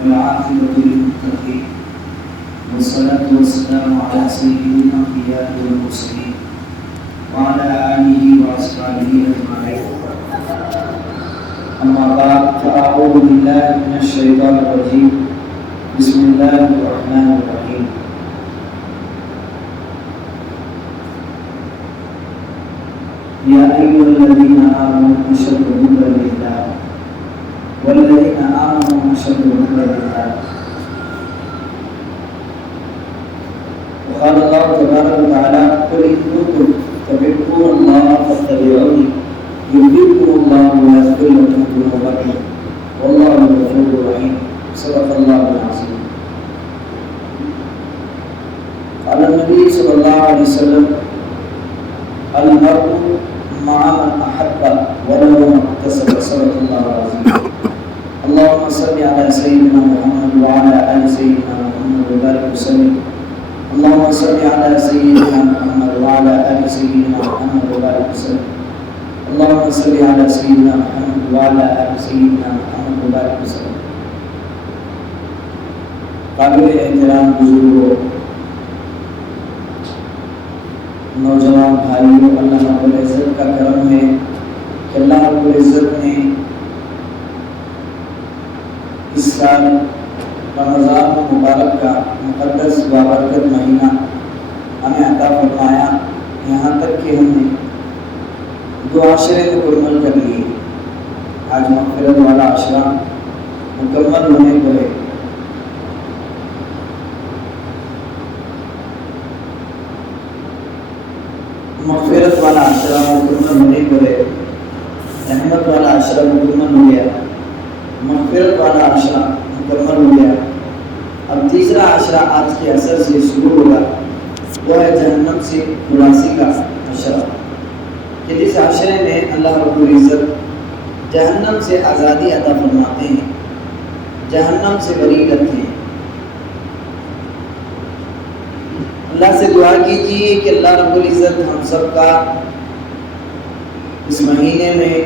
والعاقبة للمتقين والصلاة والسلام على سيد الأنبياء والمرسلين وعلى آله وأصحابه أجمعين. أما بعد فأعوذ بالله من الشيطان الرجيم. بسم الله الرحمن الرحيم. يا أيها الذين آمنوا اشهدوا حبا لله والذين آمنوا اشهدوا حبا لله. وقال الله تبارك وتعالى قل إن كنتم تحبون الله فاتبعوني يحببكم الله ويغفر لكم ذنوبكم والله غفور رحيم. صدق الله العظيم. قال النبي صلى الله عليه وسلم المرء مع من أحب ولو ما اكتسب. صدق الله العظيم. اللهم صل على سيدنا محمد وعلى آل سيدنا محمد وبارك وسلم. اللهم صل على سيدنا محمد وعلى آل سيدنا محمد وبارك وسلم. اللهم صل على سيدنا محمد وعلى آل سيدنا محمد وبارك وسلم. قابل احترام بزرگوں، نوجوان بھائیوں، اللہ رب العزت کا کرم ہے کہ اللہ رب العزت نے اس سال رمضان مبارک کا مقدس بابرکت مہینہ ہمیں عطا فرمایا، یہاں تک کہ ہم نے 2 عشرے مکمل کر لیے. آج مغفرت والا عشرہ مکمل ہونے کو ہے. مغفرت والا عشرہ مکمل ہونے کو ہے. رحمت والا عشرہ مکمل ہو گیا، مغفرت والا عشرہ مکمل ہو گیا. اب تیسرا عشرہ آج کے اثر سے شروع ہوگا، وہ ہے جہنم سے خلاصی کا عشرہ، کہ جس عشرے میں اللہ رب العزت جہنم سے آزادی عطا فرماتے ہیں، جہنم سے بری کرتے ہیں. اللہ سے دعا کیجیے کہ اللہ رب العزت ہم سب کا اس مہینے میں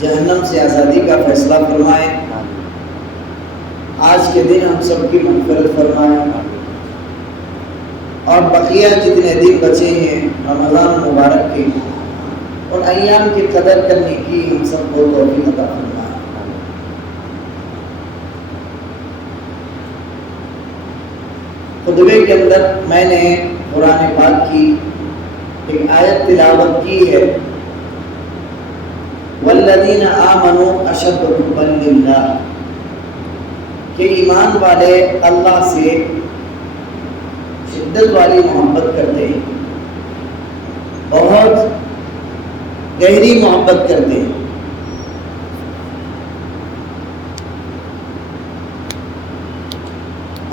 جہنم سے آزادی کا فیصلہ فرمائے. آج کے دن ہم سب کی مغفرت فرمائے اور بقیہ جتنے دن بچے ہیں رمضان مبارک کے، ان ایام کی قدر کرنے کی ہم سب کو توفیق عطا فرمائے. خطبے کے اندر میں نے قرآن پاک کی ایک آیت تلاوت کی ہے، والذین آمنوا اشد حبا للہ، کہ ایمان والے اللہ سے شدت والی محبت کرتے ہیں، بہت گہری محبت کرتے ہیں.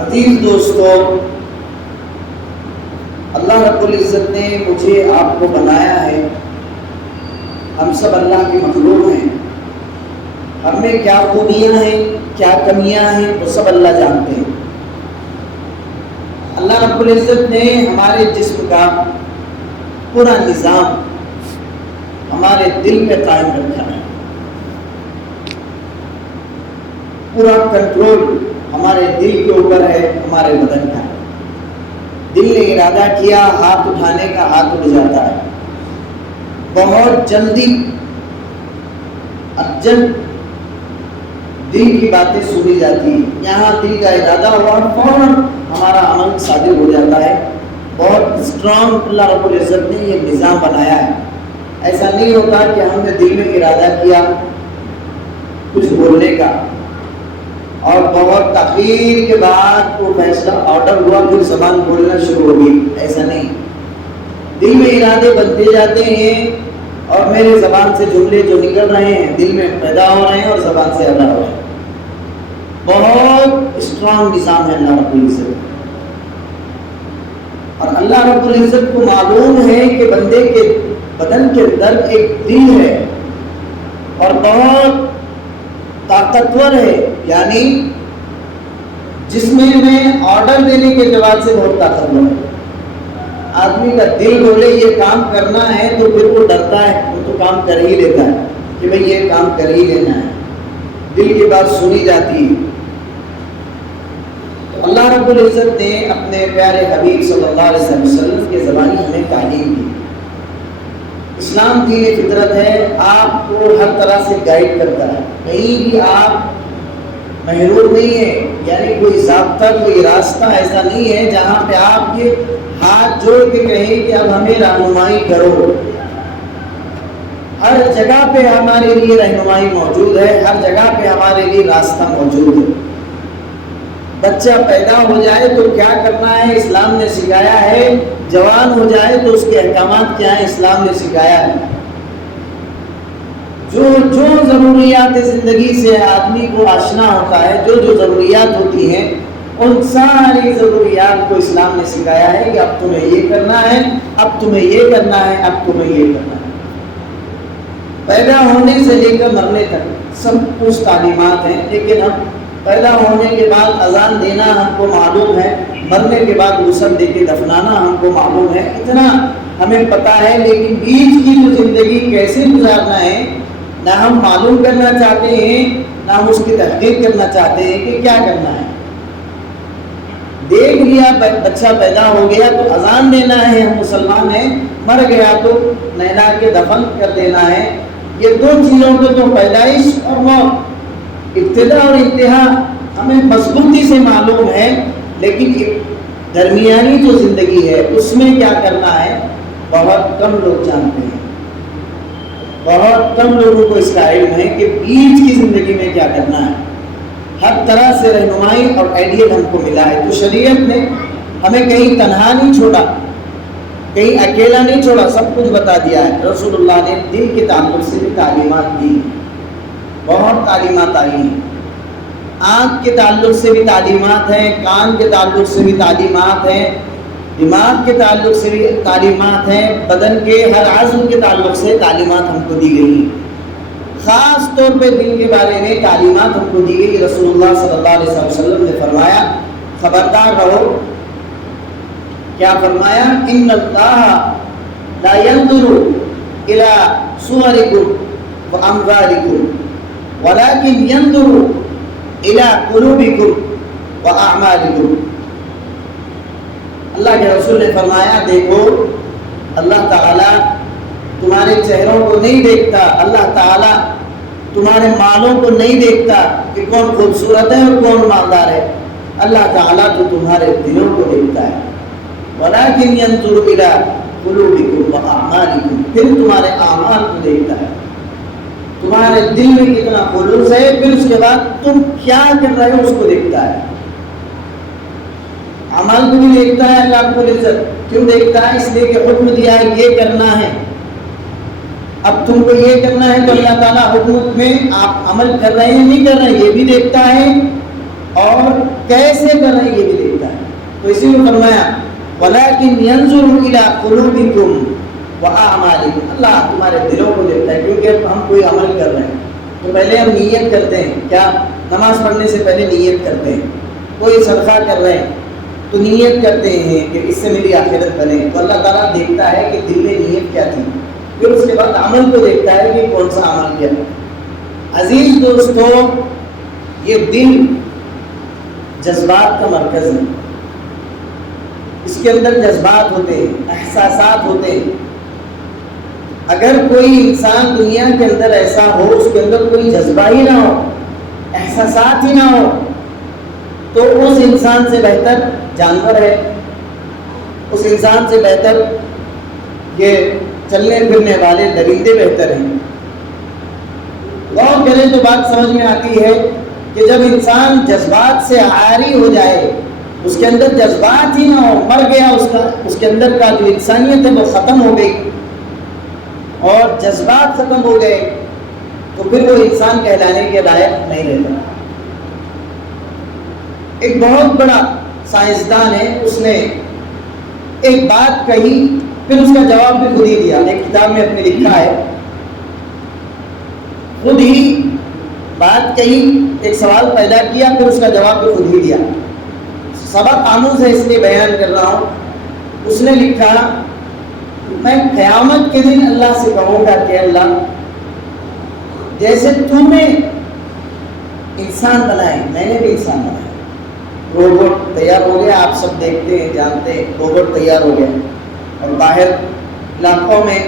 عزیز دوستو، اللہ رب العزت نے مجھے آپ کو بنایا ہے. ہم سب اللہ کی مخلوق ہیں. ہم میں کیا خوبیاں ہیں، کیا کمیاں ہیں، وہ سب اللہ جانتے ہیں. اللہ رب العزت نے ہمارے جسم کا پورا نظام ہمارے دل پہ قائم رکھا ہے. پورا کنٹرول ہمارے دل کے اوپر ہے، ہمارے بدن کا ہے. دل نے ارادہ کیا ہاتھ اٹھانے کا، ہاتھ اٹھ جاتا ہے. بہت جلدی ارجنٹ دل کی باتیں سنی جاتی ہیں. یہاں دل کا ارادہ ہوا فوراً ہمارا عمل صادر ہو جاتا ہے. بہت اسٹرانگ اللہ رب العزت نے یہ نظام بنایا ہے. ایسا نہیں ہوتا کہ ہم نے دل میں ارادہ کیا کچھ بولنے کا اور بہت تاخیر کے بعد وہ فیصلہ آرڈر ہوا پھر زبان بولنا شروع ہو گئی. ایسا نہیں. دل میں ارادے بنتے جاتے ہیں اور میرے زبان سے جملے جو نکل رہے ہیں دل میں پیدا ہو رہے ہیں اور زبان سے ادا ہو رہے ہیں. بہت اسٹرانگ نظام ہے اللہ رب العزت. اور اللہ رب العزت کو معلوم ہے کہ بندے کے بدن کے اندر ایک دل ہے اور بہت طاقتور ہے، یعنی جسم میں آرڈر دینے کے اعتبار سے بہت طاقتور ہے. آدمی کا دل بولے یہ کام کرنا ہے تو پھر وہ ڈرتا ہے، وہ تو کام کر ہی لیتا ہے کہ بھئی یہ کام کر ہی لینا ہے. دل کی بات سنی جاتی ہے. اللہ رب العزت نے اپنے پیارے حبیب صلی اللہ علیہ وسلم کے زبانی ہمیں تعلیم دی. اسلام دین فطرت ہے، آپ کو ہر طرح سے گائیڈ کرتا ہے، کہیں بھی آپ محروم نہیں ہے. یعنی کوئی ضابطہ، کوئی راستہ ایسا نہیں ہے جہاں پہ آپ یہ ہاتھ جوڑ کے کہیں کہ اب ہمیں رہنمائی کرو. ہر جگہ پہ ہمارے لیے رہنمائی موجود ہے، ہر جگہ پہ ہمارے لیے راستہ موجود ہے. بچہ پیدا ہو جائے تو کیا کرنا ہے اسلام نے سکھایا ہے، جوان ہو جائے تو اس کے احکامات کیا ہیں اسلام نے سکھایا ہے. جو ضروریات زندگی سے آدمی کو آشنا ہوتا ہے، جو ضروریات ہوتی ہیں، ان ساری ضروریات کو اسلام نے سکھایا ہے کہ اب تمہیں یہ کرنا ہے، اب تمہیں یہ کرنا ہے، اب تمہیں یہ کرنا ہے. پیدا ہونے سے لے کر مرنے تک سب کچھ تعلیمات ہیں. لیکن ہم پیدا ہونے کے بعد اذان دینا ہم کو معلوم ہے، مرنے کے بعد غسل دے کے دفنانا ہم کو معلوم ہے، اتنا ہمیں پتہ ہے. لیکن بیچ کی جو زندگی کیسے گزارنا ہے نہ ہم معلوم کرنا چاہتے ہیں، نہ ہم اس کی تحقیق کرنا چاہتے ہیں کہ کیا کرنا ہے. دیکھ لیا بچہ پیدا ہو گیا تو اذان دینا ہے، ہم مسلمان ہیں. مر گیا تو نہلا کے دفن کر دینا ہے. یہ دو چیزوں کو تو پیدائش اور موت، ابتدا اور انتہا ہمیں مضبوطی سے معلوم ہے. لیکن درمیانی جو زندگی ہے اس میں کیا کرنا ہے بہت کم لوگ جانتے ہیں. بہت کم لوگوں کو اس کا علم ہے کہ بیچ کی زندگی میں کیا کرنا ہے. ہر طرح سے رہنمائی اور آئیڈیل ہم کو ملا ہے. تو شریعت نے ہمیں کہیں تنہا نہیں چھوڑا، کہیں اکیلا نہیں چھوڑا، سب کچھ بتا دیا ہے. رسول اللہ نے دل کے تعلق سے بھی تعلیمات دی، بہت تعلیمات آئی ہیں. آنکھ کے تعلق سے بھی تعلیمات ہیں، کان کے تعلق سے بھی تعلیمات ہیں، دماغ کے تعلق سے بھی تعلیمات ہیں، بدن کے ہر عضو کے تعلق سے تعلیمات ہم کو دی گئی ہیں. خاص طور پہ دل کے بارے میں تعلیمات ہم کو دی گئی. رسول اللہ صلی اللہ علیہ وسلم نے فرمایا خبردار رہو. کیا فرمایا؟ ان اللہ لا ينظر الى صورکم واموالکم ولكن ينظر الى قلوبکم واعمالکم. اللہ کے رسول نے فرمایا دیکھو اللہ تعالیٰ تمہارے چہروں کو نہیں دیکھتا، اللہ تعالیٰ تمہارے مالوں کو نہیں دیکھتا کہ کون خوبصورت ہے اور کون مالدار ہے. اللہ تعالیٰ تو تمہارے دلوں کو دیکھتا ہے. وَلَكِنْ يَنْظُرُ إِلَىٰ قُلُوبِكُمْ وَأَعْمَالِكُمْ، پھر تمہارے اعمال کو دیکھتا ہے، تمہارے دل میں کتنا خلوص ہے، پھر اس کے بعد تم کیا کر رہے ہو اس کو دیکھتا ہے. اعمال کو بھی دیکھتا ہے اللہ رب العزت. کیوں دیکھتا ہے؟ اس لیے کہ حکم دیا ہے یہ کرنا ہے، اب تم کو یہ کرنا ہے تو اللہ تعالیٰ حکم میں آپ عمل کر رہے ہیں نہیں کر رہے ہیں یہ بھی دیکھتا ہے، اور کیسے کر رہے ہیں یہ بھی دیکھتا ہے. تو اسی میں فرمایا وَلَكِنْ يَنْظُرُ إِلَىٰ قُلُوبِكُمْ وَأَعْمَالِكُمْ. اللہ تمہارے دلوں کو دیکھتا ہے. کیونکہ اب ہم کوئی عمل کر رہے ہیں تو پہلے ہم نیت کرتے ہیں. کیا؟ نماز پڑھنے سے پہلے نیت کرتے ہیں. کوئی صدقہ کر رہے ہیں تو نیت کرتے ہیں کہ اس سے میری آخرت بنے. تو اللہ تعالیٰ دیکھتا ہے کہ دل میں نیت کیا تھی، پھر اس کے بعد عمل کو دیکھتا ہے کہ کون سا عمل کیا. عزیز دوستو، یہ دل جذبات کا مرکز ہے. اس کے اندر جذبات ہوتے ہیں، احساسات ہوتے ہیں. اگر کوئی انسان دنیا کے اندر ایسا ہو اس کے اندر کوئی جذبہ ہی نہ ہو، احساسات ہی نہ ہو، تو اس انسان سے بہتر جانور ہے، اس انسان سے بہتر یہ چلنے پھرنے والے درندے بہتر ہیں. غور کریں تو بات سمجھ میں آتی ہے کہ جب انسان جذبات سے عاری ہو جائے، اس کے اندر جذبات ہی نہ ہو، مر گیا اس کے اندر کا جو انسانیت ہے وہ ختم ہو گئی اور جذبات ختم ہو گئے، تو پھر وہ انسان کہلانے کے لائق نہیں رہتا. ایک بہت بڑا سائنسدان ہے، اس نے ایک بات کہی پھر اس کا جواب بھی خود ہی دیا. ایک کتاب میں اپنے لکھا ہے، خود ہی بات کہی، ایک سوال پیدا کیا، پھر اس کا جواب بھی خود ہی دیا. سبق آموز ہے اس لیے بیان کر رہا ہوں. اس نے لکھا میں قیامت کے دن اللہ سے کہوں گا کہ اللہ جیسے تو نے انسان بنائے میں نے بھی انسان بنایا، روبوٹ تیار ہو گیا، آپ سب دیکھتے ہیں جانتے ہیں، روبوٹ تیار ہو گیا اور باہر علاقوں میں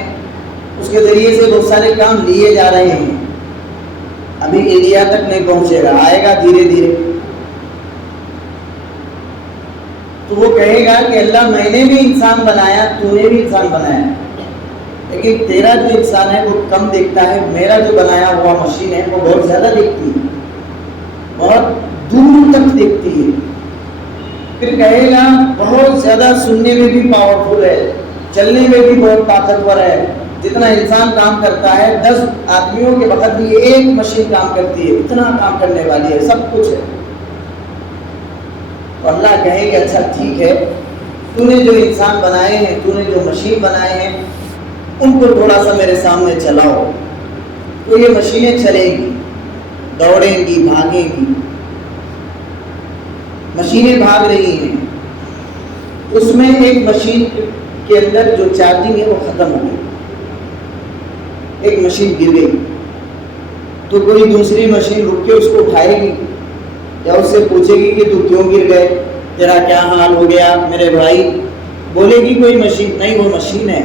اس کے ذریعے سے بہت سارے کام لیے جا رہے ہیں. ابھی انڈیا تک نہیں پہنچے گا، آئے گا دھیرے دھیرے. تو وہ کہے گا کہ اللہ میں نے بھی انسان بنایا، تو نے بھی انسان بنایا، لیکن تیرا جو انسان ہے وہ کم دیکھتا ہے، میرا جو بنایا ہوا مشین ہے وہ بہت زیادہ دیکھتی ہے، بہت دور تک دیکھتی ہے. پھر کہے گا بہت زیادہ سننے میں بھی پاورفل ہے، چلنے میں بھی بہت طاقتور ہے. جتنا انسان کام کرتا ہے 10 آدمیوں کے وقت بھی ایک مشین کام کرتی ہے، اتنا کام کرنے والی ہے، سب کچھ ہے. تو اللہ کہیں گے اچھا ٹھیک ہے، تو نے جو انسان بنائے ہیں، تو نے جو مشین بنائے ہیں، ان کو تھوڑا سا میرے سامنے چلاؤ. تو یہ مشینیں چلیں گی، دوڑیں گی، بھاگیں گی. مشینیں بھاگ رہی ہیں، اس میں ایک مشین کے اندر جو چارجنگ ہے وہ ختم ہو گئی، ایک مشین گر گئی. تو کوئی دوسری مشین رک کے اس کو اٹھائے گی یا اس سے پوچھے گی کہ تو کیوں گر گئے، تیرا کیا حال ہو گیا میرے بھائی؟ بولے گی کوئی مشین نہیں، وہ مشین ہے،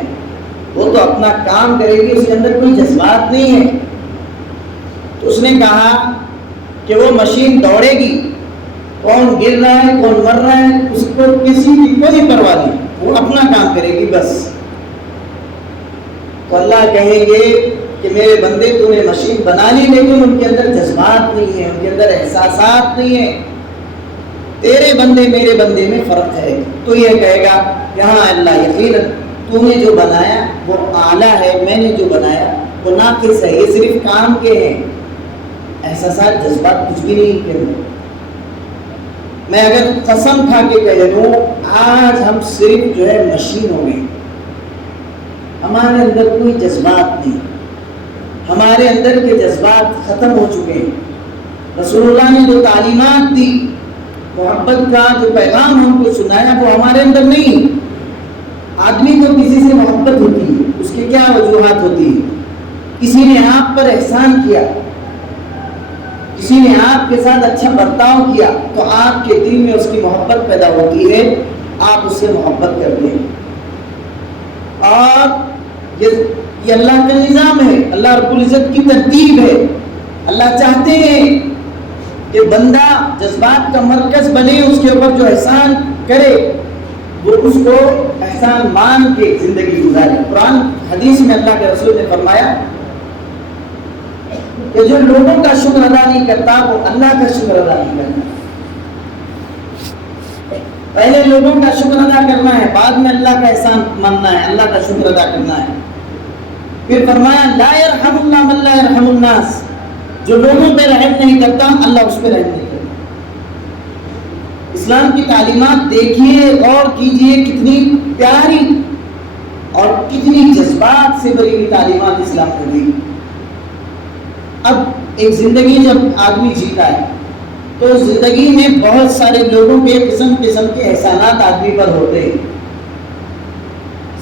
وہ تو اپنا کام کرے گی، اس کے اندر کوئی جذبات نہیں ہے. تو اس نے کہا کہ وہ مشین دوڑے گی، کون گر رہا ہے کون مر رہا ہے اس کو کسی کی کوئی پرواہ نہیں، وہ اپنا کام کرے گی بس. تو اللہ کہیں گے کہ میرے بندے تو نے مشین بنا لی، لیکن ان کے اندر جذبات نہیں ہیں، ان کے اندر احساسات نہیں ہیں. تیرے بندے میرے بندے میں فرق ہے. تو یہ کہے گا کہ ہاں اللہ یقیناً تو نے جو بنایا وہ اعلیٰ ہے، میں نے جو بنایا وہ ناقص ہے، یہ صرف کام کے ہیں، احساسات جذبات کچھ بھی نہیں ان کے اندر. میں اگر قسم کھا کے کہہ دوں آج ہم صرف جو ہے مشین ہو گئے، ہمارے اندر کوئی جذبات نہیں، ہمارے اندر کے جذبات ختم ہو چکے ہیں. رسول اللہ نے جو تعلیمات دی، محبت کا جو پیغام ہم کو سنایا وہ ہمارے اندر نہیں. آدمی کو کسی سے محبت ہوتی ہے، اس کی کیا وجوہات ہوتی ہے؟ کسی نے آپ پر احسان کیا، کسی نے آپ کے ساتھ اچھا برتاؤ کیا تو آپ کے دل میں اس کی محبت پیدا ہوتی ہے، آپ اس سے محبت کرتے ہیں. اور یہ اللہ کا نظام ہے، اللہ رب العزت کی ترتیب ہے. اللہ چاہتے ہیں کہ بندہ جذبات کا مرکز بنے، اس کے اوپر جو احسان کرے وہ اس کو احسان مان کے زندگی گزارے. قرآن حدیث میں اللہ کے رسول نے فرمایا کہ جو لوگوں کا شکر ادا نہیں کرتا وہ اللہ کا شکر ادا نہیں کرتا. پہلے لوگوں کا شکر ادا کرنا ہے، بعد میں اللہ کا احسان ماننا ہے، اللہ کا شکر ادا کرنا ہے. پھر فرمایا لا یرحم اللہ من لا یرحم الناس، جو لوگوں پہ رحم نہیں کرتا اللہ اس پہ رحم نہیں کرتا. اسلام کی تعلیمات دیکھیے، غور کیجئے، کتنی پیاری اور کتنی جذبات سے بھری ہوئی تعلیمات اسلام نے دی. اب ایک زندگی جب آدمی جیتا ہے تو زندگی میں بہت سارے لوگوں کے قسم قسم کے احسانات آدمی پر ہوتے ہیں.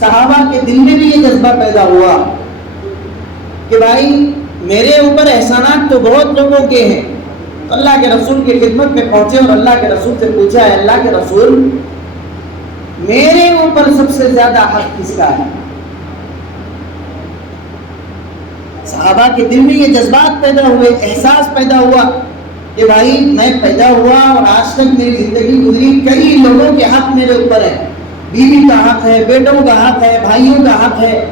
صحابہ کے دل میں بھی یہ جذبہ پیدا ہوا کہ بھائی میرے اوپر احسانات تو بہت لوگوں کے ہیں. اللہ کے رسول کی خدمت میں پہنچے اور اللہ کے رسول سے پوچھا ہے اللہ کے رسول میرے اوپر سب سے زیادہ حق کس کا ہے؟ صحابہ کے دل میں یہ جذبات پیدا ہوئے، احساس پیدا ہوا کہ بھائی میں پیدا ہوا اور آج تک میری زندگی گزری، کئی لوگوں کے حق میرے اوپر ہے، بیوی کا حق ہے، بیٹوں کا حق ہے، بھائیوں کا حق ہے،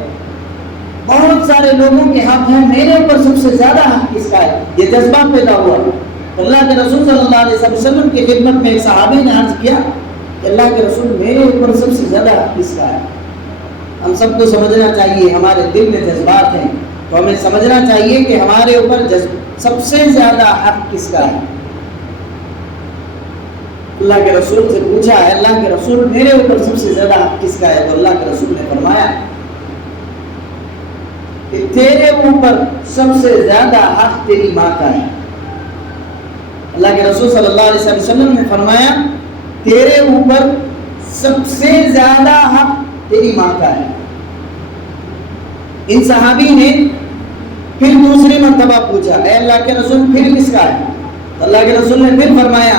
بہت سارے لوگوں کے حق ہیں، میرے اوپر سب سے زیادہ حق کس کا ہے؟ یہ جذبہ پیدا ہوا. اللہ کے رسول صلی اللہ علیہ وسلم کی خدمت میں ایک صحابی نے عرض کیا کہ اللہ کے رسول میرے اوپر سب سے زیادہ حق کس کا ہے؟ ہم سب کو سمجھنا چاہیے ہمارے دل میں جذبات ہیں تو ہمیں سمجھنا چاہیے کہ ہمارے اوپر سب سے زیادہ حق کس کا ہے. اللہ کے رسول سے پوچھا ہے اللہ کے رسول میرے اوپر سب سے زیادہ حق کس کا ہے؟ تو اللہ کے رسول نے فرمایا کہ تیرے اوپر سب سے زیادہ حق تیری ماں کا ہے. اللہ کے رسول صلی اللہ علیہ وسلم نے فرمایا تیرے اوپر سب سے زیادہ حق تیری ماں کا ہے. ان صحابی نے پھر دوسری مرتبہ پوچھا اے اللہ کے رسول پھر کس کا ہے؟ اللہ کے رسول نے پھر فرمایا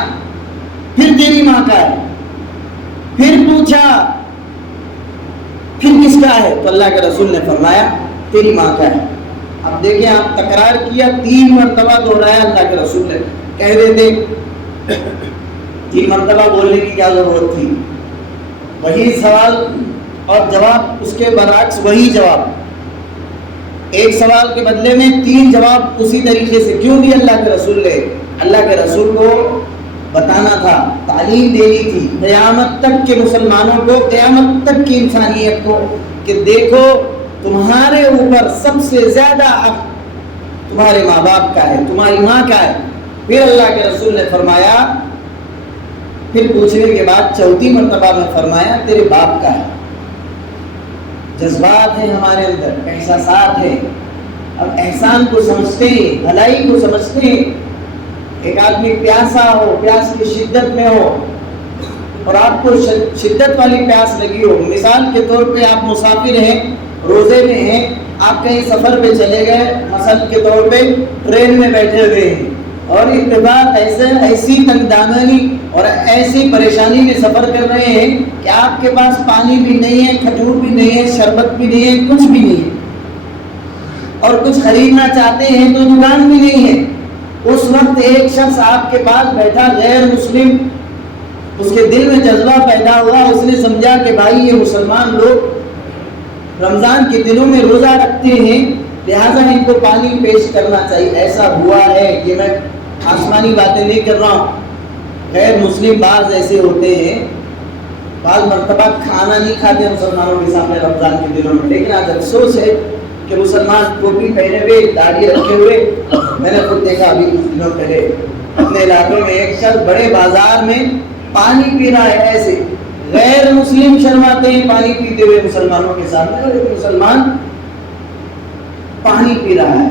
پھر تیری ماں کا ہے، پھر پوچھا پھر کس کا ہے؟ تو اللہ کے رسول نے فرمایا تیری ماں کا ہے۔ اب دیکھیں آپ تکرار کیا، 3 مرتبہ دہرایا اللہ کے رسول نے، کہہ دیتے 3 مرتبہ بولنے کی کیا ضرورت تھی؟ وہی سوال اور جواب، اس کے برعکس وہی جواب، ایک سوال کے بدلے میں 3 جواب اسی طریقے سے کیوں دی اللہ کے رسول نے؟ اللہ کے رسول کو بتانا تھا، تعلیم دینی تھی قیامت تک کے مسلمانوں کو، قیامت تک کی انسانیت کو، کہ دیکھو تمہارے اوپر سب سے زیادہ حق تمہارے ماں باپ کا ہے، تمہاری ماں کا ہے۔ پھر اللہ کے رسول نے فرمایا، پھر پوچھنے کے بعد 4تھی مرتبہ میں فرمایا تیرے باپ کا ہے۔ جذبات ہیں ہمارے اندر، احساسات ہیں، اب احسان کو سمجھتے ہیں، بھلائی کو سمجھتے ہیں۔ ایک آدمی پیاسا ہو، پیاس کی شدت میں ہو اور آپ کو شدت والی پیاس لگی ہو، مثال کے طور پہ آپ مسافر ہیں، روزے میں ہیں، آپ کہیں سفر پہ چلے گئے، مثال کے طور پہ ٹرین میں بیٹھے ہوئے ہیں اور اتفاق ایسی تنگ دامنی اور ایسی پریشانی میں سفر کر رہے ہیں کہ آپ کے پاس پانی بھی نہیں ہے، کھجور بھی نہیں ہے، شربت بھی نہیں ہے، کچھ بھی نہیں ہے، اور کچھ خریدنا چاہتے ہیں تو دکان بھی نہیں ہے۔ اس وقت ایک شخص آپ کے پاس بیٹھا غیر مسلم، اس کے دل میں جذبہ پیدا ہوا، اس نے سمجھا کہ بھائی یہ مسلمان لوگ رمضان کے دنوں میں روزہ رکھتے ہیں، لہٰذا ان کو پانی پیش کرنا چاہیے۔ ایسا ہوا ہے، یہ میں آسمانی باتیں نہیں کر رہا ہوں، غیر مسلم بعض ایسے ہوتے ہیں، بعض مرتبہ کھانا نہیں کھاتے مسلمانوں کے سامنے رمضان کے دنوں میں، لیکن آج افسوس ہے کہ مسلمان ٹوپی پہنے ہوئے، داڑھی رکھے ہوئے، میں نے خود دیکھا ابھی کچھ دنوں پہلے اپنے علاقے میں ایک شخص بڑے بازار میں پانی پی رہا ہے، ایسے غیر مسلم شرماتے ہیں پانی پیتے ہوئے مسلمانوں کے سامنے، اور ایک مسلمان پانی پی رہا ہے،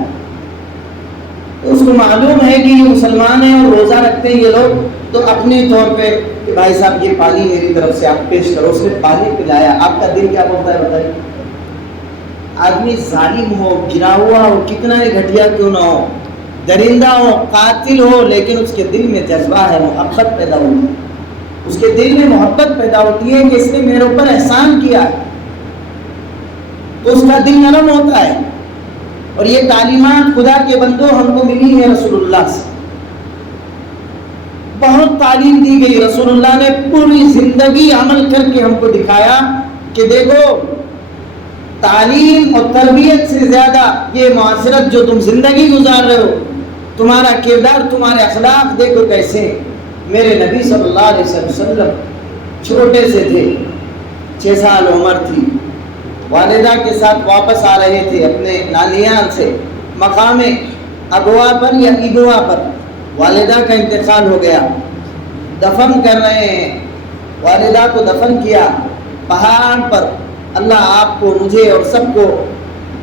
تو اس کو معلوم ہے کہ یہ مسلمان ہیں اور روزہ رکھتے ہیں یہ لوگ، تو اپنے طور پہ کہ بھائی صاحب یہ پانی میری طرف سے آپ پیش کرو، اس نے پانی پلایا، آپ کا دل کیا بولتا ہے بتائیے؟ آدمی ظالم ہو، گرا ہوا ہو، کتنا ہی گھٹیا کیوں نہ ہو، درندہ ہو، قاتل ہو، لیکن اس کے دل میں جذبہ ہے، محبت پیدا ہوتی ہے، اس کے دل میں محبت پیدا ہوتی ہے کہ اس نے میرے اوپر احسان کیا ہے، تو اس کا دل نرم ہوتا ہے۔ اور یہ تعلیمات خدا کے بندوں ہم کو ملی ہے رسول اللہ سے، بہت تعلیم دی گئی، رسول اللہ نے پوری زندگی عمل کر کے ہم کو دکھایا کہ دیکھو تعلیم اور تربیت سے زیادہ یہ معاشرت جو تم زندگی گزار رہے ہو، تمہارا کردار، تمہارے اخلاق دیکھو کیسے ہیں۔ میرے نبی صلی اللہ علیہ وسلم چھوٹے سے تھے، 6 سال عمر تھی، والدہ کے ساتھ واپس آ رہے تھے اپنے نانیال سے، مقام ابوا پر یا ابوا پر والدہ کا انتقال ہو گیا، دفن کر رہے ہیں، والدہ کو دفن کیا پہاڑ پر، اللہ آپ کو، مجھے اور سب کو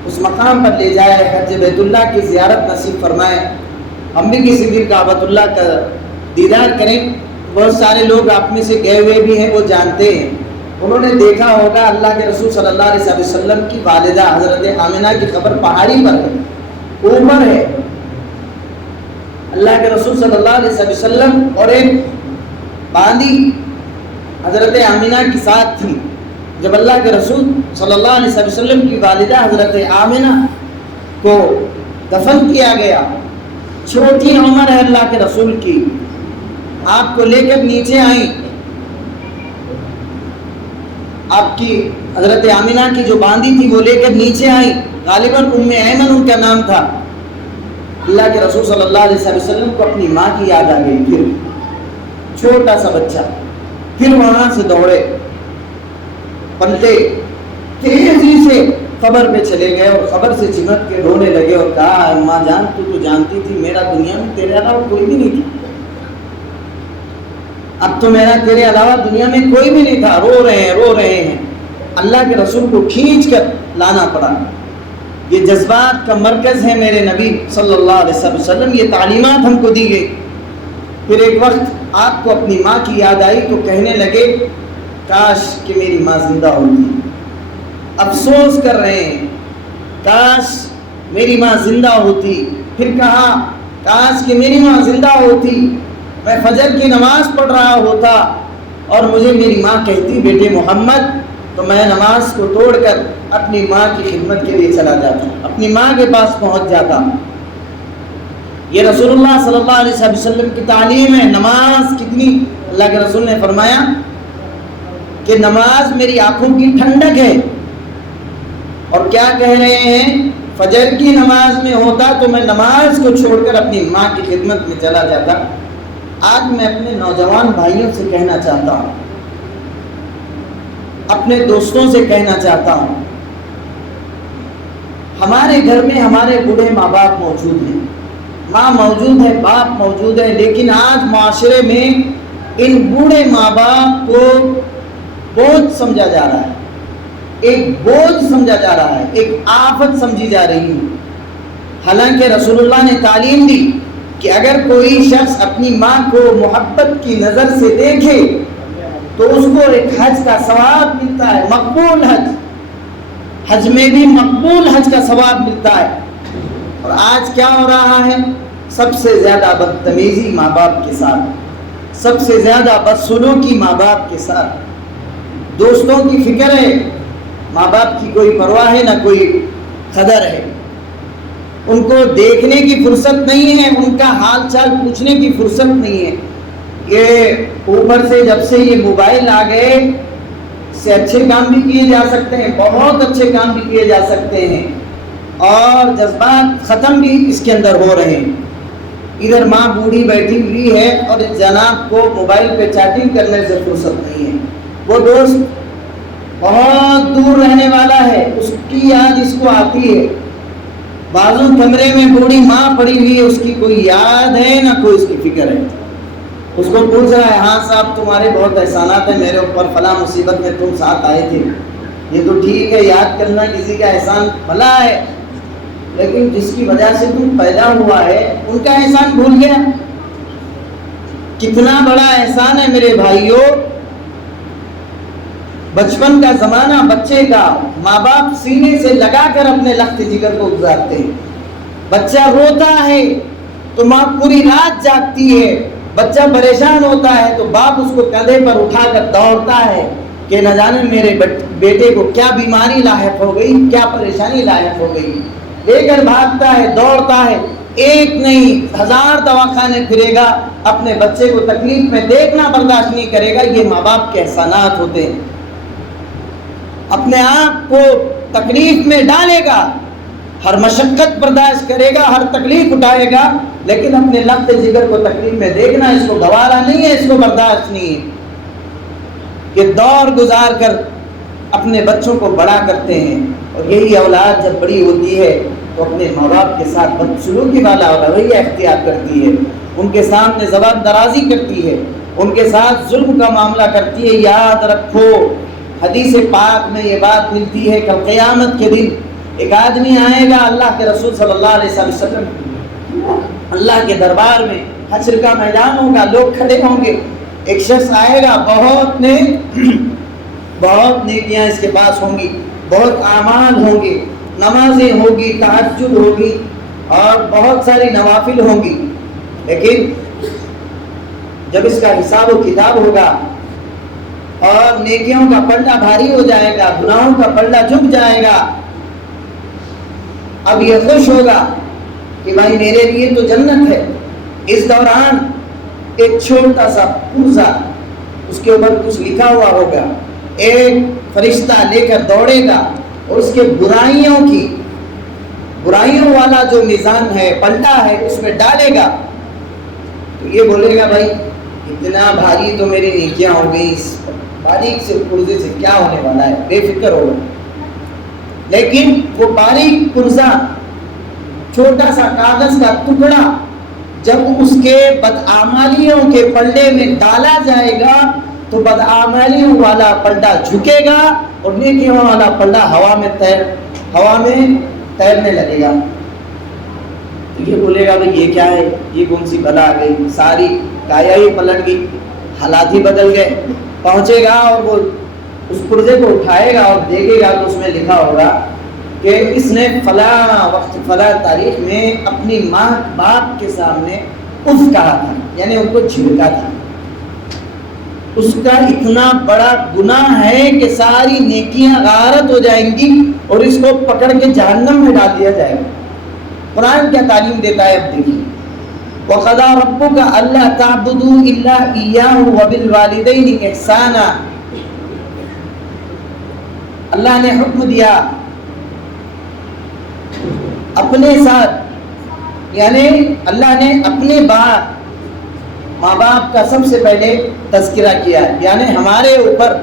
اس مقام پر لے جائے، حج بیت اللہ کی زیارت نصیب فرمائے، ہم بھی کسی دن کعبۃ اللہ کا دیدار کریں۔ بہت سارے لوگ آپ میں سے گئے ہوئے بھی ہیں، وہ جانتے ہیں، انہوں نے دیکھا ہوگا اللہ کے رسول صلی اللہ علیہ وسلم کی والدہ حضرت آمنہ کی قبر پہاڑی پر ہے، اوپر ہے، اللہ کے رسول صلی اللہ علیہ وسلم اور ایک باندی حضرت آمنہ کے ساتھ تھی۔ جب اللہ کے رسول صلی اللہ علیہ وسلم کی والدہ حضرت آمنہ کو دفن کیا گیا، چھوٹی عمر ہے اللہ کے رسول کی، آپ کو لے کر نیچے آئیں، آپ کی حضرت آمنہ کی جو باندی تھی وہ لے کر نیچے آئیں، غالباً ام ایمن ان کا نام تھا۔ اللہ کے رسول صلی اللہ علیہ وسلم کو اپنی ماں کی یاد آ گئی، پھر چھوٹا سا بچہ، پھر وہاں سے دوڑے، پلٹے، تیزی سے قبر پہ چلے گئے اور قبر سے چمٹ کے رونے لگے اور کہا اماں جان تو جانتی تھی میرا دنیا میں تیرے علاوہ کوئی بھی نہیں تھا، اب تو میرا تیرے علاوہ دنیا میں کوئی بھی نہیں تھا، رو رہے ہیں۔ اللہ کے رسول کو کھینچ کر لانا پڑا۔ یہ جذبات کا مرکز ہے میرے نبی صلی اللہ علیہ وسلم، یہ تعلیمات ہم کو دی گئی۔ پھر ایک وقت آپ کو اپنی ماں کی یاد آئی تو کہنے لگے کاش کہ میری ماں زندہ ہوتی، افسوس کر رہے ہیں کاش میری ماں زندہ ہوتی۔ پھر کہا کاش کہ میری ماں زندہ ہوتی، میں فجر کی نماز پڑھ رہا ہوتا اور مجھے میری ماں کہتی بیٹے محمد، تو میں نماز کو توڑ کر اپنی ماں کی خدمت کے لیے چلا جاتا، اپنی ماں کے پاس پہنچ جاتا۔ یہ رسول اللہ صلی اللہ علیہ وسلم کی تعلیم ہے۔ نماز کتنی، اللہ کے رسول نے فرمایا کہ نماز میری آنکھوں کی ٹھنڈک ہے، اور کیا کہہ رہے ہیں، فجر کی نماز میں ہوتا تو میں نماز کو چھوڑ کر اپنی ماں کی خدمت میں چلا جاتا۔ آج میں اپنے نوجوان بھائیوں سے کہنا چاہتا ہوں، اپنے دوستوں سے کہنا چاہتا ہوں، ہمارے گھر میں ہمارے بوڑھے ماں باپ موجود ہیں، ماں موجود ہے، باپ موجود ہے، لیکن آج معاشرے میں ان بوڑھے ماں باپ کو بوجھ سمجھا جا رہا ہے، ایک بوجھ سمجھا جا رہا ہے، ایک آفت سمجھی جا رہی ہے۔ حالانکہ رسول اللہ نے تعلیم دی کہ اگر کوئی شخص اپنی ماں کو محبت کی نظر سے دیکھے تو اس کو ایک حج کا ثواب ملتا ہے، مقبول حج، حج میں بھی مقبول حج کا ثواب ملتا ہے۔ اور آج کیا ہو رہا ہے، سب سے زیادہ بدتمیزی ماں باپ کے ساتھ، سب سے زیادہ بدسلوکی ماں باپ کے ساتھ، دوستوں کی فکر ہے، ماں باپ کی کوئی پرواہ ہے نہ کوئی قدر ہے، ان کو دیکھنے کی فرصت نہیں ہے، ان کا حال چال پوچھنے کی فرصت نہیں ہے۔ یہ اوپر سے جب سے یہ موبائل آ گئے، اس سے اچھے کام بھی کیے جا سکتے ہیں، بہت اچھے کام بھی کیے جا سکتے ہیں، اور جذبات ختم بھی اس کے اندر ہو رہے ہیں۔ ادھر ماں بوڑھی بیٹھی ہوئی ہے اور جناب کو موبائل پہ چیٹنگ کرنے سے فرصت نہیں ہے، وہ دوست بہت دور رہنے والا ہے، اس کی یاد اس کو آتی ہے، بازو کمرے میں بوڑھی ماں پڑی ہوئی ہے، اس کی کوئی یاد ہے نہ کوئی اس کی فکر ہے، اس کو پوچھ رہا ہے ہاں صاحب تمہارے بہت احسانات ہیں میرے اوپر، فلاں مصیبت میں تم ساتھ آئے تھے، یہ تو ٹھیک ہے، یاد کرنا کسی کا احسان بھلا ہے، لیکن جس کی وجہ سے تم پیدا ہوا ہے ان کا احسان بھول گیا۔ کتنا بڑا احسان ہے میرے بھائیوں، بچپن کا زمانہ بچے کا ماں باپ سینے سے لگا کر اپنے لخت جگر کو گزارتے ہیں، بچہ روتا ہے تو ماں پوری رات جاگتی ہے، بچہ پریشان ہوتا ہے تو باپ اس کو کندھے پر اٹھا کر دوڑتا ہے کہ نہ جانے میرے بیٹے کو کیا بیماری لاحق ہو گئی، کیا پریشانی لاحق ہو گئی، لے کر بھاگتا ہے، دوڑتا ہے، ایک نہیں 1000 دواخانے پھرے گا، اپنے بچے کو تکلیف میں دیکھنا برداشت نہیں کرے گا۔ یہ ماں باپ کے احسانات ہوتے ہیں، اپنے آپ کو تکلیف میں ڈالے گا، ہر مشقت برداشت کرے گا، ہر تکلیف اٹھائے گا، لیکن اپنے لخت جگر کو تکلیف میں دیکھنا اس کو گوارا نہیں ہے، اس کو برداشت نہیں ہے۔ یہ دور گزار کر اپنے بچوں کو بڑا کرتے ہیں، اور یہی اولاد جب بڑی ہوتی ہے تو اپنے ماں باپ کے ساتھ بدسلوکی والا رویہ اختیار کرتی ہے، ان کے سامنے زبان درازی کرتی ہے، ان کے ساتھ ظلم کا معاملہ کرتی ہے۔ یاد رکھو حدیث پاک میں یہ بات ملتی ہے، کل قیامت کے دن ایک آدمی آئے گا، اللہ کے رسول صلی اللہ علیہ وسلم اللہ کے دربار میں، حشر کا میدان ہوگا، لوگ کھڑے ہوں گے، ایک شخص آئے گا، بہت نیکیاں اس کے پاس ہوں گی، بہت اعمال ہوں گے، نمازیں ہوگی، تہجد ہوگی اور بہت ساری نوافل ہوں گی، لیکن جب اس کا حساب و کتاب ہوگا اور نیکیوں کا پلڑا بھاری ہو جائے گا، گناہوں کا پلڑا جھک جائے گا، اب یہ خوش ہوگا کہ بھائی میرے لیے تو جنت ہے۔ اس دوران ایک چھوٹا سا پرزہ، اس کے اوپر کچھ لکھا ہوا ہوگا، ایک فرشتہ لے کر دوڑے گا اور اس کے برائیوں والا جو میزان ہے، پلٹا ہے، اس میں ڈالے گا، تو یہ بولے گا بھائی اتنا بھاری تو میری نیکیاں ہو گئی، اس باریک سے پرزے سے کیا ہونے والا ہے، بے فکر ہوگا۔ لیکن وہ باریک پرزہ، چھوٹا سا کاغذ کا ٹکڑا جب اس کے بدعمالیوں کے پلڑے میں ڈالا جائے گا تو بدعمالیوں والا پلڑا جھکے گا اور نیکیوں والا پلڑا ہوا میں تیرنے لگے گا۔ تو یہ بولے گا بھائی یہ کیا ہے، یہ کون سی بلا آ گئی، ساری کایا ہی پلٹ گئی، حالات ہی بدل گئے۔ پہنچے گا اور وہ اس پرزے کو اٹھائے گا اور دیکھے گا تو اس میں لکھا ہوگا کہ اس نے فلاں وقت فلاں تاریخ میں اپنی ماں باپ کے سامنے اف کہا تھا، یعنی ان کو جھڑکا تھا. اس کا اتنا بڑا گناہ ہے کہ ساری نیکیاں غارت ہو جائیں گی اور اس کو پکڑ کے جہنم میں ڈال دیا جائے گا. قرآن کیا تعلیم دیتا ہے اب دیکھیے. وَقَضَىٰ رَبُّكَ أَلَّا تَعْبُدُوا إِلَّا إِيَّاهُ وَبِالْوَالِدَيْنِ إِحْسَانًا. اللہ نے حکم دیا اپنے ساتھ، یعنی اللہ نے اپنے بعد ماں باپ کا سب سے پہلے تذکرہ کیا، یعنی ہمارے اوپر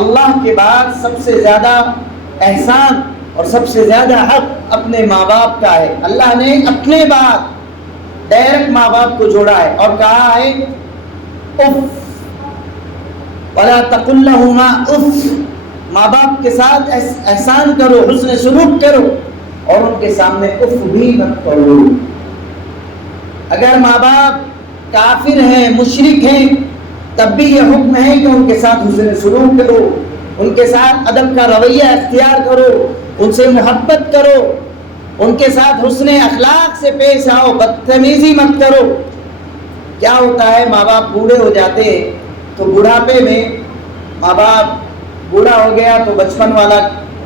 اللہ کے بعد سب سے زیادہ احسان اور سب سے زیادہ حق اپنے ماں باپ کا ہے. اللہ نے اپنے بعد ڈائریکٹ ماں باپ کو جوڑا ہے اور کہا ہے اف ولا تقل لهما اف. ماں باپ کے ساتھ احسان کرو، حسن سلوک کرو اور ان کے سامنے اف بھی مت کرو. اگر ماں باپ کافر ہیں، مشرک ہیں، تب بھی یہ حکم ہے کہ ان کے ساتھ حسن سلوک کرو، ان کے ساتھ ادب کا رویہ اختیار کرو، ان سے محبت کرو، ان کے ساتھ حسن اخلاق سے پیش آؤ، بدتمیزی مت کرو. کیا ہوتا ہے، ماں باپ بوڑھے ہو جاتے ہیں تو بڑھاپے میں ماں باپ بوڑھا ہو گیا تو بچپن والا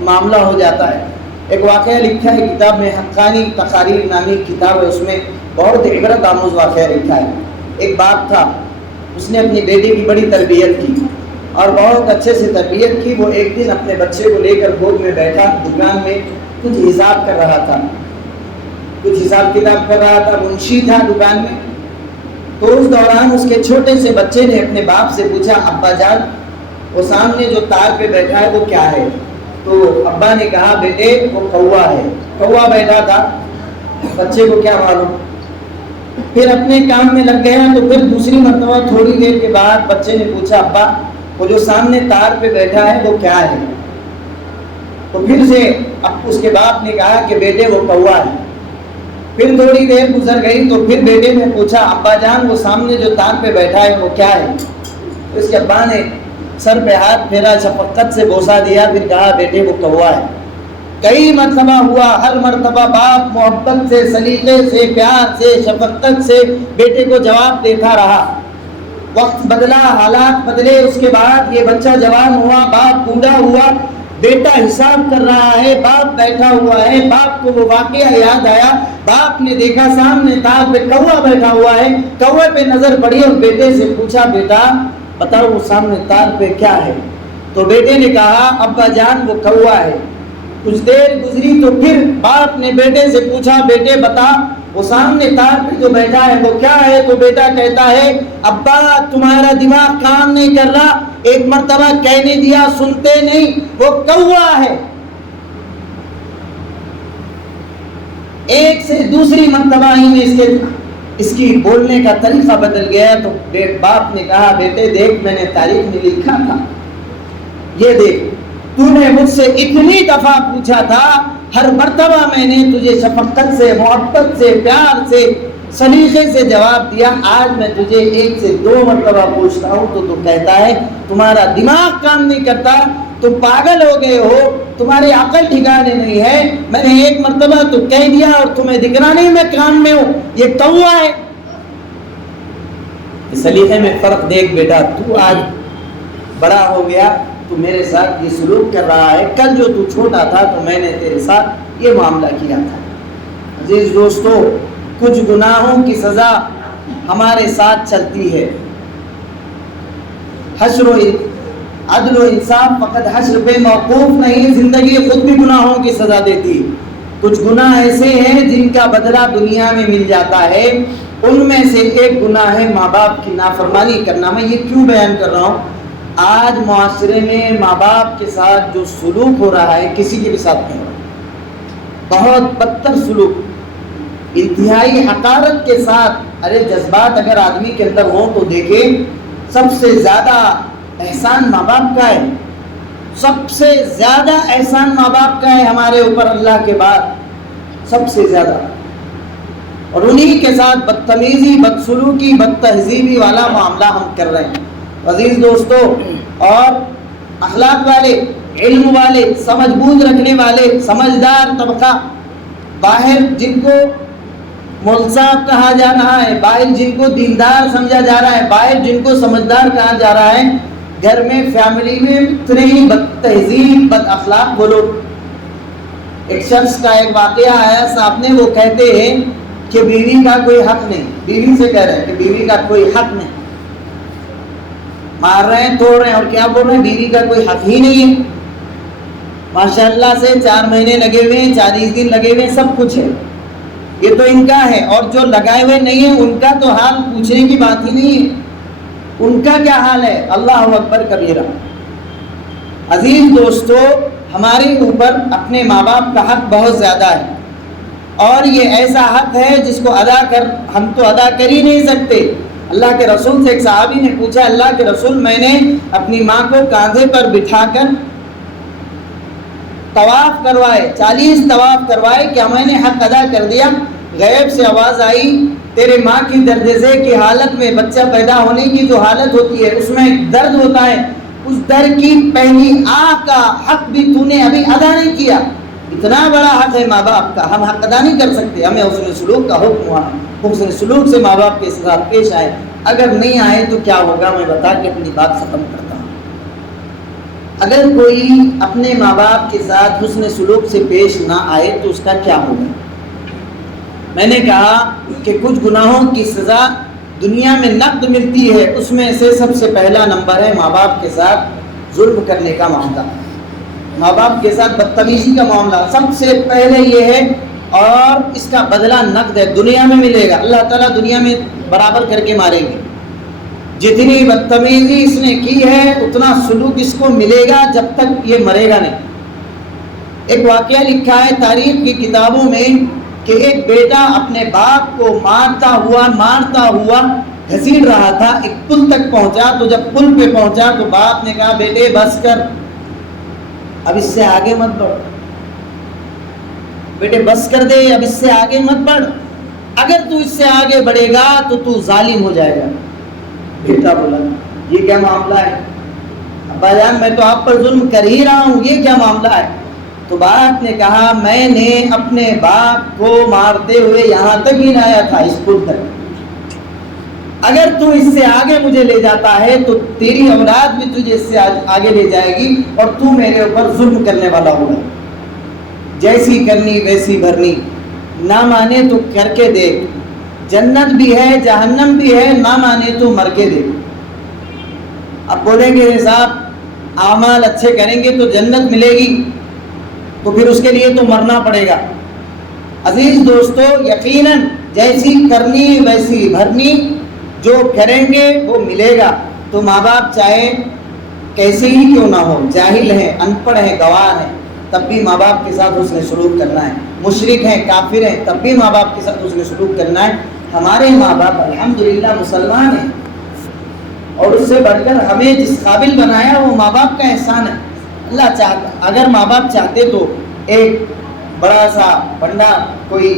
معاملہ ہو جاتا ہے. ایک واقعہ لکھا ہے کتاب میں، حقانی تقاریر نامی کتاب ہے، اس میں بہت عبرت آموز واقعہ لکھا ہے. ایک باپ تھا، اس نے اپنی بیٹی کی بڑی تربیت کی اور بہت اچھے سے تربیت کی. وہ ایک دن اپنے بچے کو لے کر گود میں بیٹھا، دکان میں کچھ حساب کر رہا تھا، کچھ حساب کتاب کر رہا تھا، منشی تھا دکان میں. تو اس دوران اس کے چھوٹے سے بچے نے اپنے باپ سے پوچھا، ابا جان وہ سامنے جو تار پہ بیٹھا ہے وہ کیا ہے؟ تو ابا نے کہا، بیٹے وہ کوا ہے. کوا بیٹھا تھا، بچے کو کیا معلوم. پھر اپنے کام میں لگ گیا. تو پھر دوسری مرتبہ تھوڑی دیر کے بعد بچے نے پوچھا، ابا وہ جو سامنے تار پہ بیٹھا ہے وہ کیا ہے؟ تو پھر سے اب اس کے باپ نے کہا کہ بیٹے وہ کوا ہے. پھر تھوڑی دیر گزر گئی تو پھر بیٹے نے پوچھا، ابا جان وہ سامنے جو تار پہ بیٹھا ہے وہ کیا ہے؟ تو اس کے ابا نے سر پہ ہاتھ پھیرا، شفقت سے بوسہ دیا، پھر کہا بیٹے وہ کوا ہے. کئی مرتبہ ہوا، ہر مرتبہ باپ محبت سے، سلیقے سے، پیار سے، شفقت سے بیٹے کو جواب دیتا رہا. وقت بدلا، حالات بدلے، اس کے بعد یہ بچہ جوان ہوا، باپ بوڑھا ہوا، بیٹا حساب کر رہا ہے، باپ بیٹھا ہوا ہے. باپ کو وہ واقعہ یاد آیا، باپ نے دیکھا سامنے تار پہ کوا بیٹھا ہوا ہے. کوے پہ نظر پڑی اور بیٹے سے پوچھا، بیٹا بتاؤ وہ سامنے تار پہ کیا ہے؟ تو بیٹے نے کہا، ابا جان وہ کوا ہے. کچھ دیر گزری تو پھر باپ نے بیٹے سے پوچھا، بیٹے بتا وہ سامنے تار پہ جو بیٹھا ہے وہ کیا ہے؟ تو بیٹا کہتا ہے، ابا تمہارا دماغ کام نہیں کر رہا، ایک مرتبہ کہنے دیا سنتے نہیں، وہ کوا ہے. ایک سے دوسری مرتبہ ہی میں اس کی بولنے کا طریقہ بدل گیا. تو باپ نے کہا، بیٹے دیکھ میں نے تاریخ میں لکھا تھا، یہ دیکھ تو نے مجھ سے اتنی دفعہ پوچھا تھا، ہر مرتبہ میں نے تجھے شفقت سے، محبت سے، پیار سے، سلیقے سے جواب دیا. آج میں تجھے ایک سے دو مرتبہ پوچھتا ہوں تو کہتا ہے تمہارا دماغ کام نہیں کرتا، تم پاگل ہو گئے ہو، تمہاری عقل ٹھکانے نہیں ہے. میں نے ایک مرتبہ تو کہہ دیا اور تمہیں دکھ رہا نہیں میں کام میں ہوں، یہ کوا ہے. سلیقے میں فرق دیکھ بیٹا، تو آج بڑا ہو گیا، تو میرے ساتھ یہ سلوک کر رہا ہے، کل جو تو چھوٹا تھا تو میں نے تیرے ساتھ یہ معاملہ کیا تھا. عزیز دوستو، کچھ گناہوں کی سزا ہمارے ساتھ چلتی ہے. حشر و عدل و انصاف فقط حشر پہ موقوف نہیں، زندگی خود بھی گناہوں کی سزا دیتی. کچھ گناہ ایسے ہیں جن کا بدلہ دنیا میں مل جاتا ہے. ان میں سے ایک گناہ ہے ماں باپ کی نافرمانی کرنا. میں یہ کیوں بیان کر رہا ہوں؟ آج معاشرے میں ماں باپ کے ساتھ جو سلوک ہو رہا ہے، کسی کے بھی ساتھ نہیں ہو رہا، بہت بدتر سلوک، انتہائی حقارت کے ساتھ. ارے جذبات اگر آدمی کے اندر ہوں تو دیکھیں، سب سے زیادہ احسان ماں باپ کا ہے، سب سے زیادہ احسان ماں باپ کا ہے ہمارے اوپر اللہ کے بعد، سب سے زیادہ. اور انہی کے ساتھ بدتمیزی، بدسلوکی، بدتہذیبی والا معاملہ ہم کر رہے ہیں. عزیز دوستو، اور اخلاق والے، علم والے، سمجھ بوجھ رکھنے والے، سمجھدار طبقہ باہر جن کو مول صاحب کہا جا رہا ہے، باہر جن کو دیندار سمجھا جا رہا ہے، باہر جن کو سمجھدار کہا جا رہا ہے، گھر میں فیملی میں اتنے ہی بد تہذیب بد اخلاق وہ لوگ. ایک شخص کا ایک واقعہ آیا سامنے، وہ کہتے ہیں کہ بیوی کا کوئی حق نہیں. بیوی سے کہہ رہے ہیں کہ بیوی کا کوئی حق نہیں، مار رہے ہیں توڑ رہے ہیں اور کیا بول رہے ہیں بیوی کا کوئی حق ہی نہیں ہے. ماشاءاللہ سے 4 مہینے لگے ہوئے ہیں، 40 دن لگے ہوئے ہیں، سب کچھ ہے. یہ تو ان کا ہے، اور جو لگائے ہوئے نہیں ہیں ان کا تو حال پوچھنے کی بات ہی نہیں ہے. ان کا کیا حال ہے؟ اللہ اکبر کبیرہ. عزیز دوستو، ہمارے اوپر اپنے ماں باپ کا حق بہت زیادہ ہے، اور یہ ایسا حق ہے جس کو ہم تو ادا کر ہی نہیں سکتے. اللہ کے رسول سے ایک صحابی نے پوچھا، اللہ کے رسول میں نے اپنی ماں کو کاندھے پر بٹھا کر طواف کروائے، 40 طواف کروائے، کیا میں نے حق ادا کر دیا؟ غیب سے آواز آئی، تیرے ماں کی دردزے کی حالت میں، بچہ پیدا ہونے کی جو حالت ہوتی ہے اس میں درد ہوتا ہے، اس درد کی پہلی آہ کا حق بھی تو نے ابھی ادا نہیں کیا. اتنا بڑا حق ہے ماں باپ کا، ہم حق ادا نہیں کر سکتے. ہمیں حسن سلوک کا حکم ہوا ہے، حسن سلوک سے ماں باپ کے ساتھ پیش آئے. اگر نہیں آئے تو کیا ہوگا، میں بتا کے اپنی بات ختم کرتا ہوں. اگر کوئی اپنے ماں باپ کے ساتھ حسن سلوک سے پیش نہ آئے تو اس کا کیا ہوگا؟ میں نے کہا کہ کچھ گناہوں کی سزا دنیا میں نقد ملتی ہے، اس میں سے سب سے پہلا نمبر ہے ماں باپ کے ساتھ ظلم کرنے کا معاملہ، ماں باپ کے ساتھ بدتمیزی کا معاملہ سب سے پہلے یہ ہے، اور اس کا بدلہ نقد ہے، دنیا میں ملے گا. اللہ تعالیٰ دنیا میں برابر کر کے ماریں گے. جتنی بدتمیزی اس نے کی ہے اتنا سلوک اس کو ملے گا جب تک یہ مرے گا نہیں. ایک واقعہ لکھا ہے تاریخ کی کتابوں میں کہ ایک بیٹا اپنے باپ کو مارتا ہوا گھسیٹ رہا تھا، ایک پل تک پہنچا. تو جب پل پہ پہنچا تو باپ نے کہا، بیٹے بس کر، اب اس سے آگے مت بڑھ، بیٹے بس کر دے، اب اس سے آگے مت بڑھ، اگر تو اس سے آگے بڑھے گا تو تو ظالم ہو جائے گا. بیٹا بولا، یہ کیا معاملہ ہے ابا جان، میں تو آپ پر ظلم کر ہی رہا ہوں، یہ کیا معاملہ ہے؟ تو باپ نے کہا، میں نے اپنے باپ کو مارتے ہوئے یہاں تک ہی لایا تھا، اس پل تک. اگر تو اس سے آگے مجھے لے جاتا ہے تو تیری اولاد بھی تجھے اس سے آگے لے جائے گی، اور تو میرے اوپر ظلم کرنے والا ہوگا. جیسی کرنی ویسی بھرنی، نہ مانے تو کر کے دیکھ، جنت بھی ہے جہنم بھی ہے، نہ مانے تو مر کے دیکھ. اب بولیں گے صاحب اعمال اچھے کریں گے تو جنت ملے گی، تو پھر اس کے لیے تو مرنا پڑے گا. عزیز دوستو، یقیناً جیسی کرنی ویسی بھرنی، جو کریں گے وہ ملے گا. تو ماں باپ چاہے کیسے ہی کیوں نہ ہو، جاہل ہیں، ان پڑھ ہیں، گوار ہیں، تب بھی ماں باپ کے ساتھ حسن سلوک کرنا ہے. مشرک ہیں، کافر ہیں، تب بھی ماں باپ کے ساتھ حسن سلوک کرنا ہے. ہمارے ماں باپ الحمدللہ مسلمان ہیں، اور اس سے بڑھ کر ہمیں جس قابل بنایا وہ ماں باپ کا احسان ہے. اللہ چاہتا، اگر ماں باپ چاہتے تو ایک بڑا سا بندہ کوئی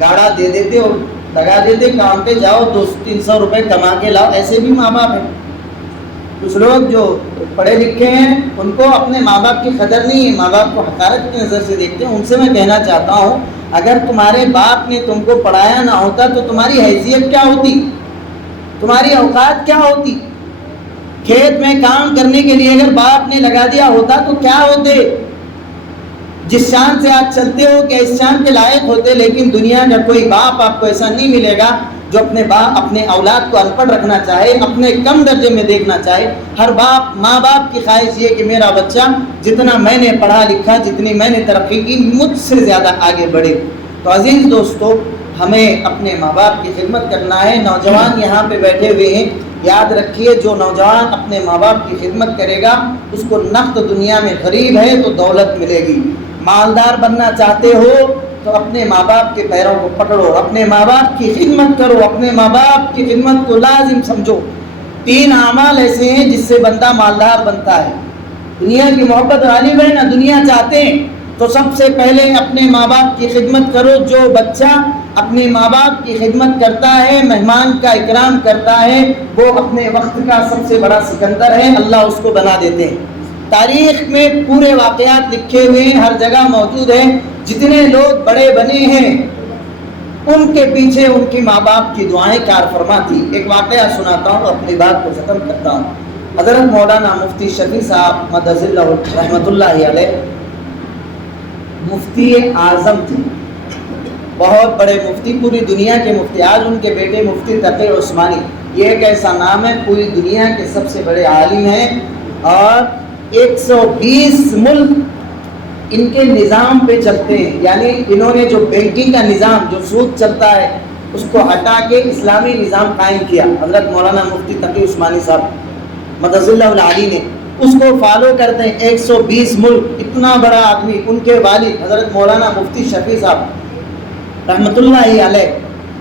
گاڑا دے دیتے اور لگا دیتے، کام پہ جاؤ 200-300 روپے کما کے لاؤ. ایسے بھی ماں باپ ہیں. کچھ لوگ جو پڑھے لکھے ہیں ان کو اپنے ماں باپ کی قدر نہیں ہے، ماں باپ کو حقارت کی نظر سے دیکھتے ہیں. ان سے میں کہنا چاہتا ہوں، اگر تمہارے باپ نے تم کو پڑھایا نہ ہوتا تو تمہاری حیثیت کیا ہوتی، تمہاری اوقات کیا ہوتی؟ کھیت میں کام کرنے کے لیے اگر باپ نے لگا دیا ہوتا تو کیا ہوتے؟ جس شان سے آج چلتے ہو کیا اس شان کے لائق ہوتے؟ لیکن دنیا کا کوئی باپ آپ کو ایسا نہیں ملے گا جو اپنے اولاد کو ان پڑھ رکھنا چاہے، اپنے کم درجے میں دیکھنا چاہے. ہر ماں باپ کی خواہش یہ کہ میرا بچہ جتنا میں نے پڑھا لکھا، جتنی میں نے ترقی کی، مجھ سے زیادہ آگے بڑھے. تو عزیز دوستو، ہمیں اپنے ماں باپ کی خدمت کرنا ہے. نوجوان یہاں پہ بیٹھے ہوئے ہیں، یاد رکھیے جو نوجوان اپنے ماں باپ کی خدمت کرے گا اس کو نقد دنیا میں غریب ہے تو دولت ملے گی. مالدار بننا چاہتے ہو تو اپنے ماں باپ کے پیروں کو پکڑو، اپنے ماں باپ کی خدمت کرو، اپنے ماں باپ کی خدمت کو لازم سمجھو. 3 اعمال ایسے ہیں جس سے بندہ مالدار بنتا ہے. دنیا کی محبت غالب ہے نہ، دنیا چاہتے ہیں تو سب سے پہلے اپنے ماں باپ کی خدمت کرو. جو بچہ اپنے ماں باپ کی خدمت کرتا ہے، مہمان کا اکرام کرتا ہے، وہ اپنے وقت کا سب سے بڑا سکندر ہے. اللہ اس کو بنا دیتے ہیں. تاریخ میں پورے واقعات لکھے ہوئے ہیں، ہر جگہ موجود ہیں. جتنے لوگ بڑے بنے ہیں ان کے پیچھے ان کی ماں باپ کی دعائیں کار فرما تھی. ایک واقعہ سناتا ہوں، اپنی بات کو ختم کرتا ہوں. حضرت مولانا مفتی شفیع صاحب مدظ اللہ رحمۃ اللہ علیہ مفتی اعظم تھے، بہت بڑے مفتی، پوری دنیا کے مفتی. آج ان کے بیٹے مفتی تقی عثمانی، یہ ایک ایسا نام ہے، پوری دنیا کے سب سے بڑے عالم ہیں، اور 120 ملک ان کے نظام پہ چلتے ہیں. یعنی انہوں نے جو بینکنگ کا نظام، جو سود چلتا ہے، اس کو ہٹا کے اسلامی نظام قائم کیا. حضرت مولانا مفتی تقی عثمانی صاحب مدظ اللہ علی نے اس کو فالو کرتے ہیں. 120 ملک، اتنا بڑا آدمی. ان کے والد حضرت مولانا مفتی شفیع صاحب رحمۃ اللہ علیہ،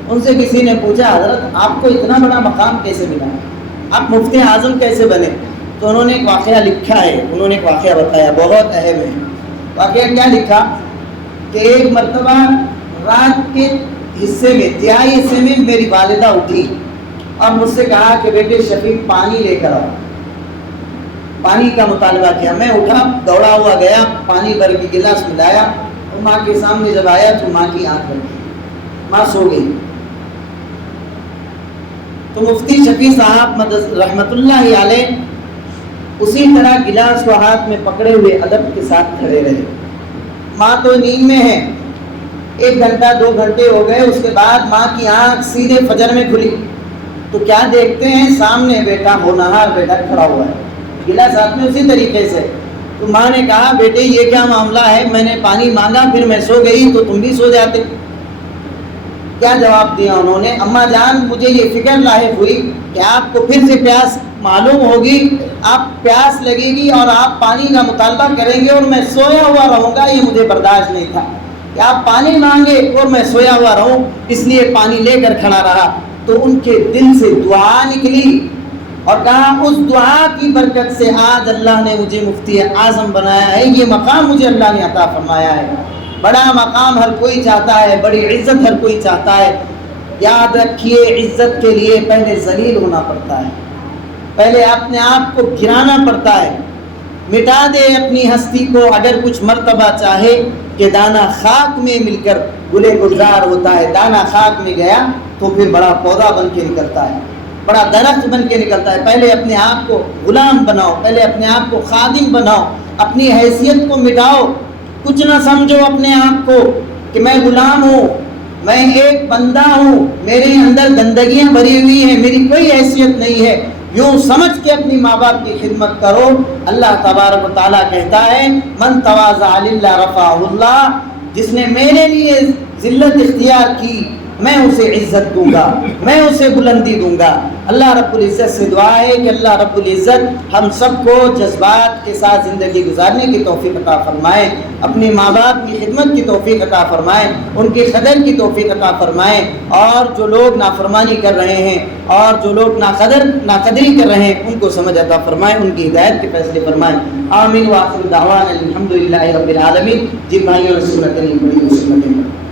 ان سے کسی نے پوچھا حضرت آپ کو اتنا بڑا مقام کیسے ملا، آپ مفتی اعظم کیسے بنے؟ تو انہوں نے ایک واقعہ لکھا ہے، انہوں نے ایک واقعہ بتایا، بہت اہم ہے. واقعہ کیا لکھا کہ ایک مرتبہ رات کے حصے میں، تہائی حصے میں میری والدہ اٹھی اور مجھ سے کہا کہ بیٹے شفیق پانی لے کر آؤ. پانی کا مطالبہ کیا. میں اٹھا، دوڑا ہوا گیا، پانی بھر کے گلاس ملایا، اور ماں کے سامنے جب آیا تو ماں کی آنکھ لگی، ماں سو گئی. تو مفتی شفیع صاحب رحمۃ اللہ علیہ اسی طرح گلاس کو ہاتھ میں پکڑے ہوئے ادب کے ساتھ کھڑے رہے. ماں تو نیند میں ہے، 1 گھنٹہ 2 گھنٹے ہو گئے. اس کے بعد ماں کی آنکھ سیدھے فجر میں کھلی تو کیا دیکھتے ہیں، سامنے بیٹا ہونہار بیٹا کھڑا ہوا ہے، گلاس ہاتھ میں اسی طریقے سے. تو ماں نے کہا بیٹے یہ کیا معاملہ ہے، میں نے پانی مانگا پھر میں سو گئی تو تم بھی سو جاتے. کیا جواب دیا انہوں نے، اماں جان مجھے یہ فکر لاحق ہوئی کہ آپ کو پھر سے پیاس معلوم ہوگی، آپ پیاس لگے گی اور آپ پانی کا مطالبہ کریں گے اور میں سویا ہوا رہوں گا. یہ مجھے برداشت نہیں تھا کہ آپ پانی مانگے اور میں سویا ہوا رہوں، اس لیے پانی لے کر کھڑا رہا. تو ان کے دل سے دعا نکلی اور کہا اس دعا کی برکت سے آج اللہ نے مجھے مفتی اعظم بنایا ہے، یہ مقام مجھے اللہ نے عطا فرمایا ہے. بڑا مقام ہر کوئی چاہتا ہے، بڑی عزت ہر کوئی چاہتا ہے. یاد رکھیے عزت کے لیے پہلے ذلیل ہونا پڑتا ہے، پہلے اپنے آپ کو گرانا پڑتا ہے. مٹا دے اپنی ہستی کو اگر کچھ مرتبہ چاہے کہ دانہ خاک میں مل کر گلے گلزار ہوتا ہے. دانہ خاک میں گیا تو پھر بڑا پودا بن کے نکلتا ہے، بڑا درخت بن کے نکلتا ہے. پہلے اپنے آپ کو غلام بناؤ، پہلے اپنے آپ کو خادم بناؤ، اپنی حیثیت کو مٹاؤ. کچھ نہ سمجھو اپنے آپ کو کہ میں غلام ہوں، میں ایک بندہ ہوں، میرے اندر گندگیاں بھری ہوئی ہیں، میری کوئی حیثیت نہیں ہے. یوں سمجھ کے اپنی ماں باپ کی خدمت کرو. اللہ تبارک و تعالیٰ کہتا ہے من تواضع للہ رفعہ اللہ، جس نے میرے لیے ذلت اختیار کی میں اسے عزت دوں گا، میں اسے بلندی دوں گا. اللہ رب العزت سے دعا ہے کہ اللہ رب العزت ہم سب کو جذبات کے ساتھ زندگی گزارنے کی توفیق عطا فرمائے، اپنے ماں باپ کی خدمت کی توفیق عطا فرمائے، ان کی قدر کی توفیق عطا فرمائے. اور جو لوگ نافرمانی کر رہے ہیں اور جو لوگ ناقدری کر رہے ہیں ان کو سمجھ عطا فرمائے، ان کی ہدایت کے فیصلے فرمائے. آمین. وآخر دعوانا الحمدللہ رب العالمین. جن بھائیوں نے سنت نہیں پڑھی وہ سنتیں